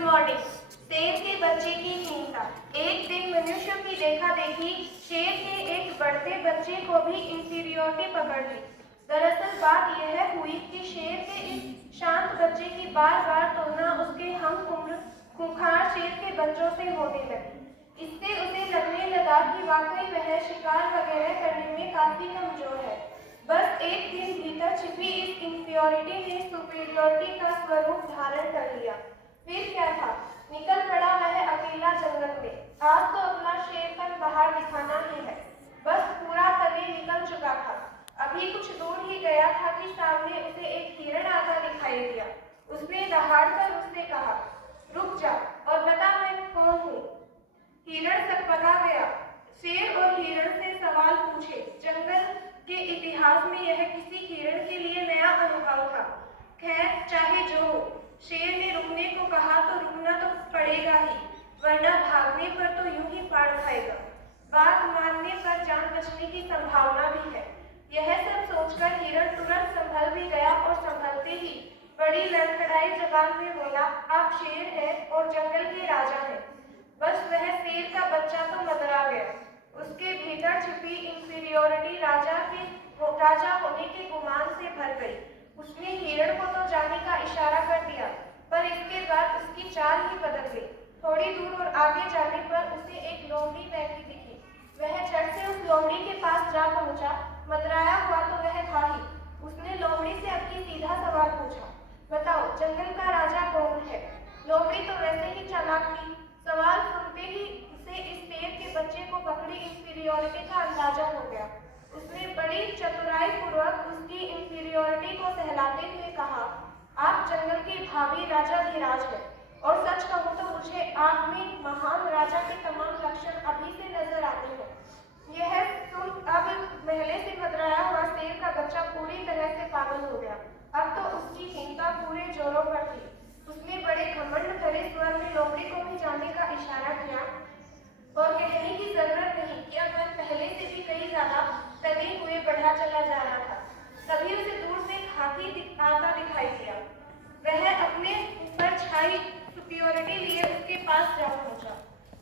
Morning. शेर के बच्चे की चिंता। एक दिन मनुष्य की देखा देखी शेर के एक बढ़ते बच्चे को भी इंफीरियोरिटी पकड़ ली। दरअसल बात यह हुई कि शेर के इस शांत बच्चे की बार बार तुलना उसके हम उम्र खूंखार शेर के बच्चों से होने लगी। इससे उसे लगने लगा कि वाकई वह शिकार वगैरह करने में काफी कमजोर है। बस एक दिन भीतर छिपी इस इंफीरियोरिटी ने सुपीरियोरिटी का स्वरूप धारण कर लिया। फिर क्या था, निकल पड़ा वह अकेला जंगल में। आज तो अपना शेरपन बाहर दिखाना ही है। बस पूरा तने निकल चुका था। अभी कुछ दूर ही गया था कि सामने उसे एक हिरण आता दिखाई दिया। उसने दहाड़ कर उससे कहा, रुक जा और बता मैं कौन हूँ। हिरण सकपका गया। शेर और हिरण से सवाल पूछे। जंगल के इतिहास में यह किसी हिरण के लिए नया अनुभव था। खैर चाहे जो हो, शेर ने रुकने को कहा तो रुकना तो पड़ेगा ही, वरना भागने पर तो यूं ही फाड़ खाएगा। बात मानने पर जान बचने की संभावना भी है। यह सब सोचकर हिरण तुरंत संभल भी गया और संभलते ही बड़ी लड़खड़ाई जबान में बोला, आप शेर हैं और जंगल के राजा हैं। बस वह शेर का बच्चा तो मदरा गया। उसके भीतर छिपी इंफीरियोरिटी राजा होने के गुमान से भर गई। उसने हिरण को तो जाने का इशारा कर दिया, पर इसके बाद उसकी चाल ही बदल गई। थोड़ी दूर और आगे जाने पर उसे एक लोमड़ी बैठी दिखी। वह झट से उस लोमड़ी के पास जा पहुंचा। मदराया हुआ तो वह था ही। उसने लोमड़ी से अभी सीधा सवाल पूछा, बताओ जंगल का राजा कौन है। लोमड़ी तो वैसे ही चालाक थी। सवाल सुनते ही उसे इस शेर के बच्चे को पकड़ी इंफीरियोरिटी का अंदाजा हो गया। उसने बड़ी चतुराई पूर्वक उसकी इंफीरियोरिटी को सहलाते हुए कहा, आप जंगल के भावी राजा धीराज हैं और सच कहूं तो मुझे आप में महान राजा के तमाम लक्षण अभी से नजर आते हैं। यह सुन अब पहले से मदराया हुआ शेर का बच्चा पूरी तरह से पागल हो गया। अब तो उसकी चिंता पूरे जोरों पर थी। उसने बड़े घमंड भरे स्वर में लोमड़ी को भी जाने का इशारा किया और कहने की जरूरत नहीं कि अब वह पहले से भी कई ज्यादा तने हुए बढ़ा चला जा रहा था। तभी उसे दूर से एक हाथी आता दिखाई दिया। वह अपने ऊपर छाई सुपीरियोरिटी लिए उसके पास जा पहुंचा।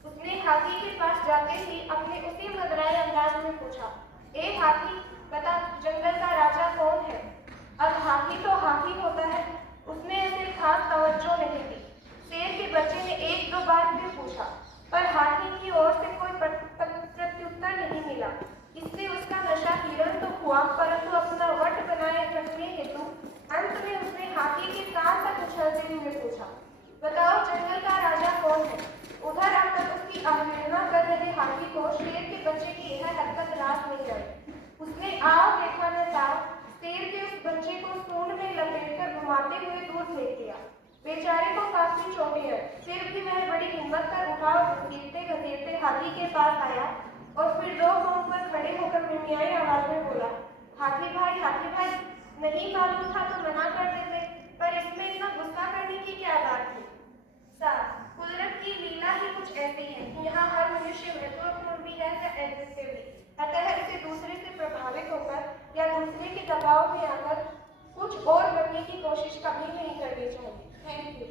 उसने हाथी के पास जाते ही अपने उसी मदराए अंदाज में पूछा, ए हाथी, बता जंगल का राजा कौन है। अब हाथी तो हाथी होता है। उसने उसे खास तवज्जो नहीं दी। शेर के बच्चे ने एक दो बार फिर पूछा, पर हाथी की ओर से कोई प्रत्युत्तर नहीं मिला। इससे उसका नशा हिरण तो हुआ, परंतु अपना वट बनाए रखने हेतु अंत में उसने हाथी के कान तक उछलते हुए पूछा, बताओ जंगल का राजा कौन है। उधर अब तक उसकी अवहेलना कर रहे हाथी को शेर के बच्चे की यह हरकत रास नहीं आई। उसने आओ देखा न ताओ शेर के उस बच्चे को सूंड में लपेटकर घुमाते हुए दूर फेंक दिया। बेचारे को काफी चोटें आई, फिर भी वह बड़ी हिम्मत कर उठा और घसीटते घसीटते हाथी के पास आया और फिर दो पांव पर खड़े होकर मिमियाई आवाज में बोला, हाथी भाई, नहीं मालूम था तो मना कर देते, पर इसमें इतना गुस्सा करने की क्या बात थी। साथ कुदरत की लीला ही कुछ ऐसी है कि यहाँ हर मनुष्य महत्वपूर्ण भी है या एडजेक्टिव भी। अतः इसे दूसरे से प्रभावित होकर या दूसरे के दबाव में आकर कुछ और बनने की कोशिश कभी नहीं करनी चाहिए। Thank you.